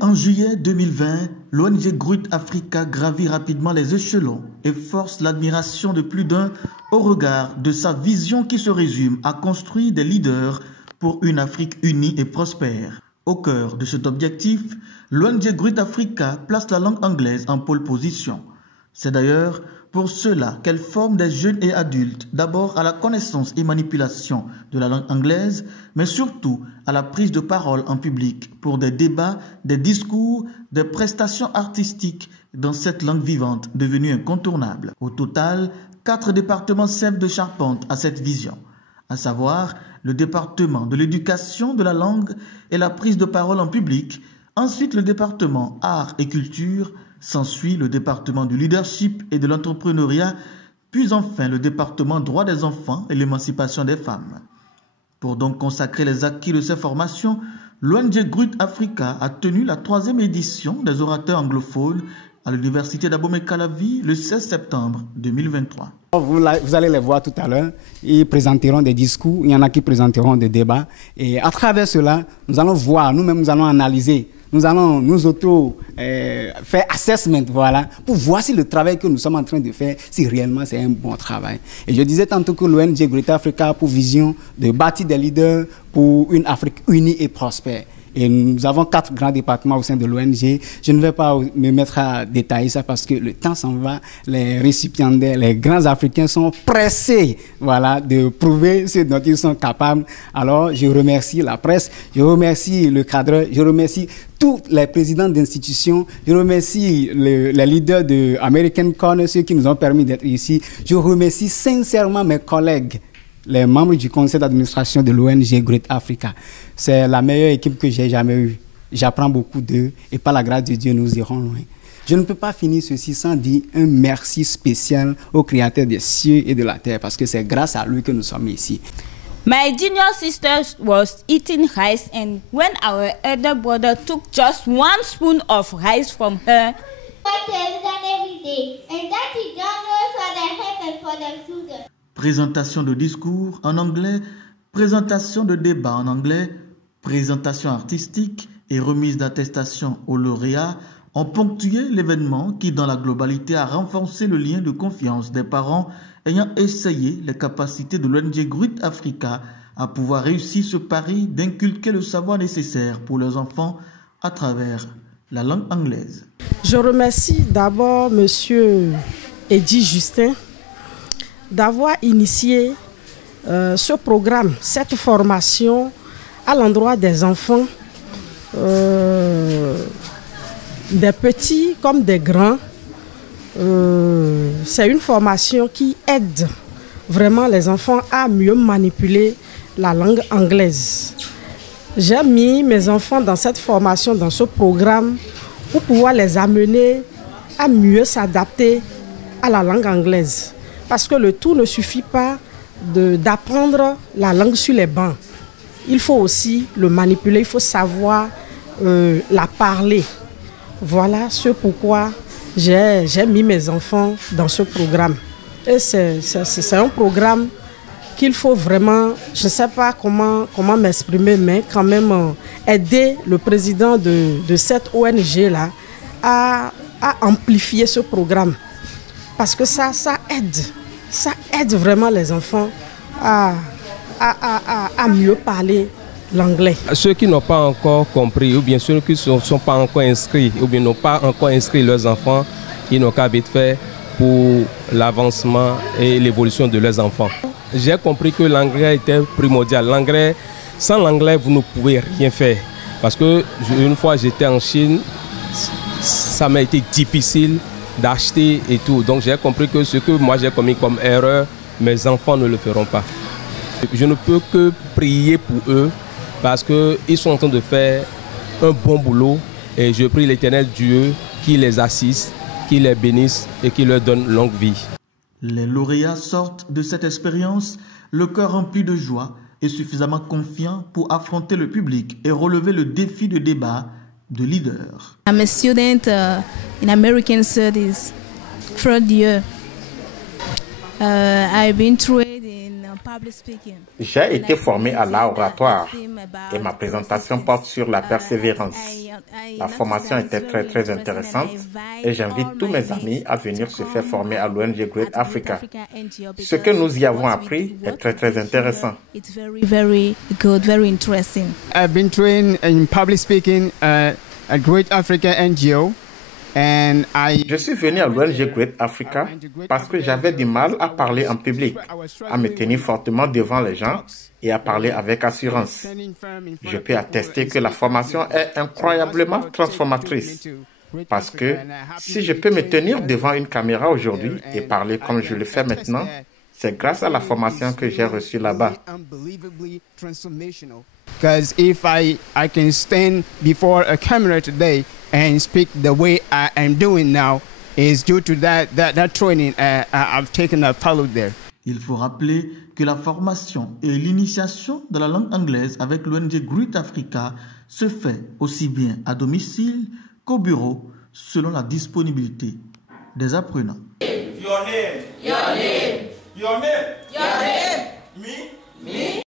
en juillet 2020, l'ONG Gruit Africa gravit rapidement les échelons et force l'admiration de plus d'un au regard de sa vision qui se résume à construire des leaders pour une Afrique unie et prospère. Au cœur de cet objectif, l'ONG Gruit Africa place la langue anglaise en pole position. C'est d'ailleurs pour cela qu'elle forme des jeunes et adultes, d'abord à la connaissance et manipulation de la langue anglaise, mais surtout à la prise de parole en public pour des débats, des discours, des prestations artistiques dans cette langue vivante devenue incontournable. Au total, 4 départements servent de charpente à cette vision, à savoir le département de l'éducation de la langue et la prise de parole en public, ensuite le département art et culture, s'ensuit le département du leadership et de l'entrepreneuriat, puis enfin le département droits des enfants et l'émancipation des femmes. Pour donc consacrer les acquis de ces formations, l'ONG Gruit Africa a tenu la 3e édition des orateurs anglophones à l'université d'Abomey-Calavi le 16 septembre 2023. Vous allez les voir tout à l'heure, ils présenteront des discours, il y en a qui présenteront des débats. Et à travers cela, nous allons voir, nous-mêmes nous allons analyser, nous allons nous faire assessment, voilà, pour voir si le travail que nous sommes en train de faire, si réellement c'est un bon travail. Et je disais tantôt que l'ONG Gruit Africa a pour vision de bâtir des leaders pour une Afrique unie et prospère. Et nous avons 4 grands départements au sein de l'ONG. Je ne vais pas me mettre à détailler ça parce que le temps s'en va. Les récipiendaires, les grands Africains sont pressés, voilà, de prouver ce dont ils sont capables. Alors, je remercie la presse, je remercie le cadre, je remercie tous les présidents d'institutions, je remercie les leaders de American Corner, ceux qui nous ont permis d'être ici. Je remercie sincèrement mes collègues, les membres du conseil d'administration de l'ONG Gruit Africa. C'est la meilleure équipe que j'ai jamais eue. J'apprends beaucoup d'eux et par la grâce de Dieu, nous irons loin. Je ne peux pas finir ceci sans dire un merci spécial au Créateur des cieux et de la terre parce que c'est grâce à lui que nous sommes ici. My junior sister was eating rice, and when our elder brother took just 1 spoon of rice from her, every day, and that is just for the heaven for the children. Présentation de discours en anglais, présentation de débats en anglais, présentation artistique et remise d'attestation aux lauréats ont ponctué l'événement qui, dans la globalité, a renforcé le lien de confiance des parents ayant essayé les capacités de l'ONG Gruit Africa à pouvoir réussir ce pari d'inculquer le savoir nécessaire pour leurs enfants à travers la langue anglaise. Je remercie d'abord M. Eddy Justin d'avoir initié ce programme, cette formation à l'endroit des enfants, des petits comme des grands. C'est une formation qui aide vraiment les enfants à mieux manipuler la langue anglaise. J'ai mis mes enfants dans cette formation, dans ce programme, pour pouvoir les amener à mieux s'adapter à la langue anglaise. Parce que le tout ne suffit pas d'apprendre la langue sur les bancs. Il faut aussi le manipuler, il faut savoir la parler. Voilà ce pourquoi j'ai mis mes enfants dans ce programme. Et c'est un programme qu'il faut vraiment, je ne sais pas comment m'exprimer, mais quand même aider le président de cette ONG-là à amplifier ce programme. Parce que ça aide vraiment les enfants à mieux parler l'anglais. Ceux qui n'ont pas encore compris, ou bien ceux qui ne sont pas encore inscrits, ou bien n'ont pas encore inscrit leurs enfants, ils n'ont qu'à vite faire pour l'avancement et l'évolution de leurs enfants. J'ai compris que l'anglais était primordial. Sans l'anglais, vous ne pouvez rien faire. Parce que une fois j'étais en Chine, ça m'a été difficile d'acheter et tout. Donc j'ai compris que ce que moi j'ai commis comme erreur, mes enfants ne le feront pas. Je ne peux que prier pour eux parce qu'ils sont en train de faire un bon boulot et je prie l'Éternel Dieu qui les assiste, qui les bénisse et qui leur donne longue vie. Les lauréats sortent de cette expérience le cœur rempli de joie et suffisamment confiants pour affronter le public et relever le défi de débat de leader. I'm a student in American Studies, 3rd year. I've been trained in J'ai été formé à l'art oratoire et ma présentation porte sur la persévérance. La formation était très intéressante et j'invite tous mes amis à venir se faire former à l'ONG Great Africa. Ce que nous y avons appris est très intéressant. Very good, very interesting. I've been trained in public speaking at Great Africa NGO. Je suis venu à l'ONG Great Africa parce que j'avais du mal à parler en public, à me tenir fortement devant les gens et à parler avec assurance. Je peux attester que la formation est incroyablement transformatrice. Parce que si je peux me tenir devant une caméra aujourd'hui et parler comme je le fais maintenant, c'est grâce à la formation que j'ai reçue là-bas. Because if I can stand before a camera today and speak the way I am doing now, is due to that training I've taken and followed there. Il faut rappeler que la formation et l'initiation de la langue anglaise avec l'ONG Great Africa se fait aussi bien à domicile qu'au bureau selon la disponibilité des apprenants. Your name. Your name. Your name. Your name. Me. Me.